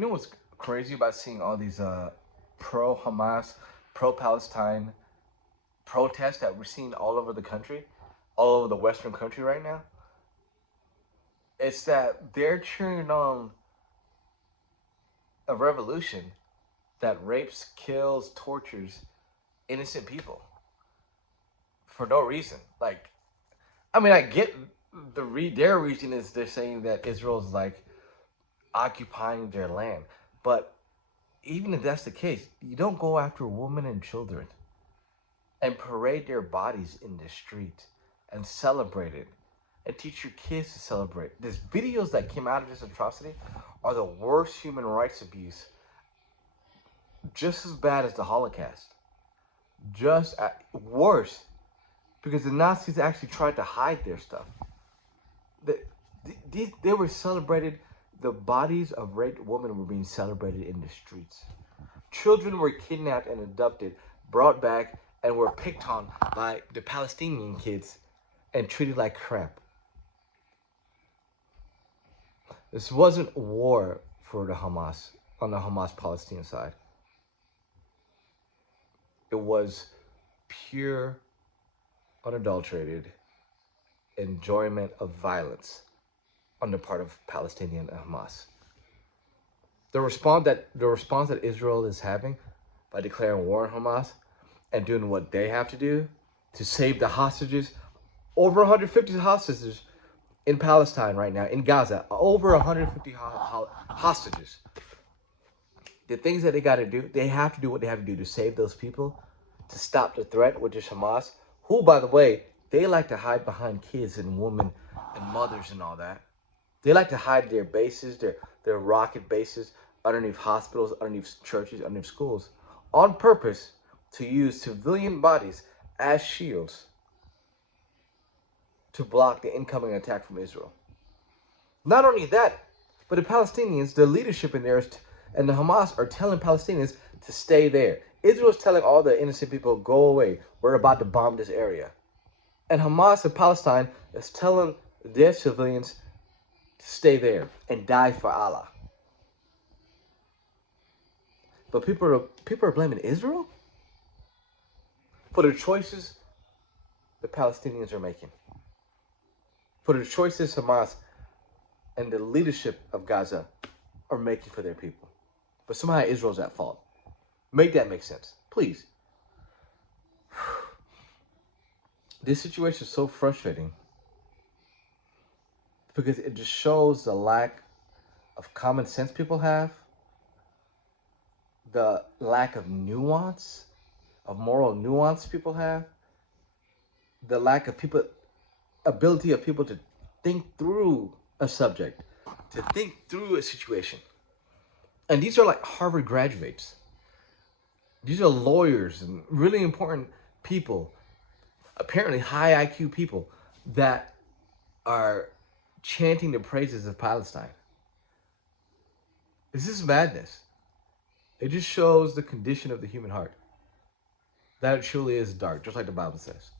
You know what's crazy about seeing all these pro-Hamas, pro-Palestine protests that we're seeing all over the country, all over the Western country right now? It's that they're cheering on a revolution that rapes, kills, tortures innocent people for no reason. Like, I mean, I get their reason is they're saying that Israel's like occupying their land, but even if that's the case, you don't go after women and children and parade their bodies in the street and celebrate it and teach your kids to celebrate. These videos that came out of this atrocity are the worst human rights abuse, just as bad as the Holocaust, worse, because the Nazis actually tried to hide their stuff. They were celebrated. The bodies of raped women were being celebrated in the streets. Children were kidnapped and abducted, brought back, and were picked on by the Palestinian kids and treated like crap. This wasn't war for the Hamas, on the Hamas-Palestinian side. It was pure, unadulterated enjoyment of violence on the part of Palestinian and Hamas. The response that Israel is having by declaring war on Hamas and doing what they have to do to save the hostages, over 150 hostages in Palestine right now, in Gaza, over 150 hostages. The things that they got to do, they have to do what they have to do to save those people, to stop the threat, which is Hamas, who, by the way, they like to hide behind kids and women and mothers and all that. They like to hide their bases, their rocket bases, underneath hospitals, underneath churches, underneath schools, on purpose to use civilian bodies as shields to block the incoming attack from Israel. Not only that, but the Palestinians, the leadership in there, and the Hamas are telling Palestinians to stay there. Israel's telling all the innocent people, go away. We're about to bomb this area. And Hamas in Palestine is telling their civilians to stay there and die for Allah. But people are blaming Israel for the choices the Palestinians are making, for the choices Hamas and the leadership of Gaza are making for their people. But somehow Israel's at fault. Make that make sense, please. This situation is so frustrating because it just shows the lack of common sense people have, the lack of nuance, of moral nuance people have, the lack of ability of people to think through a subject, to think through a situation. And these are like Harvard graduates. These are lawyers and really important people, apparently high IQ people that are chanting the praises of Palestine. This is madness. It just shows the condition of the human heart. That it truly is dark, just like the Bible says.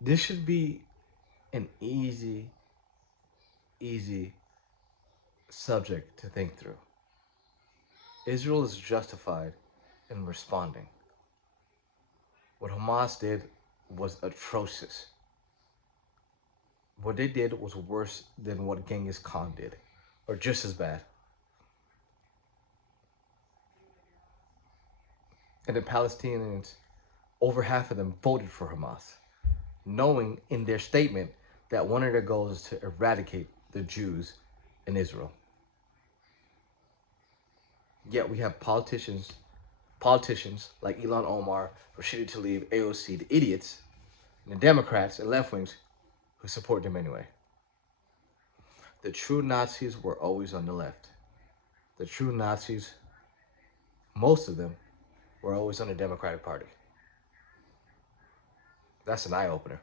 This should be an easy subject to think through. Israel is justified in responding. What Hamas did was atrocious. What they did was worse than what Genghis Khan did, or just as bad. And the Palestinians, over half of them voted for Hamas, knowing in their statement that one of their goals is to eradicate the Jews in Israel. Yet we have politicians like Ilhan Omar, Rashida Tlaib, AOC, the idiots, and the Democrats and left-wings who support them anyway. The true Nazis were always on the left. The true Nazis, most of them, were always on the Democratic Party. That's an eye-opener.